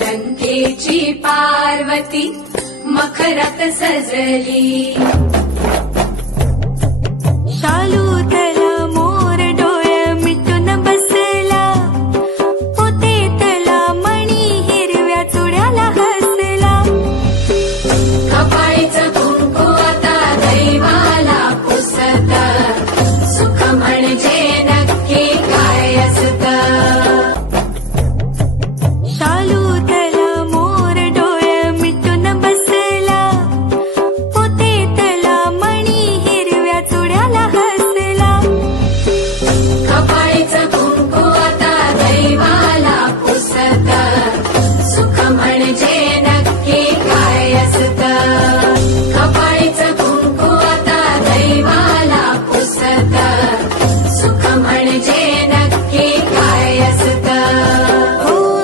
लंकेची पार्वती मखरात सजली म्हणजे नक्की काय असत कपाळीच कुंकू आता दैवाला पुसत. सुख म्हणजे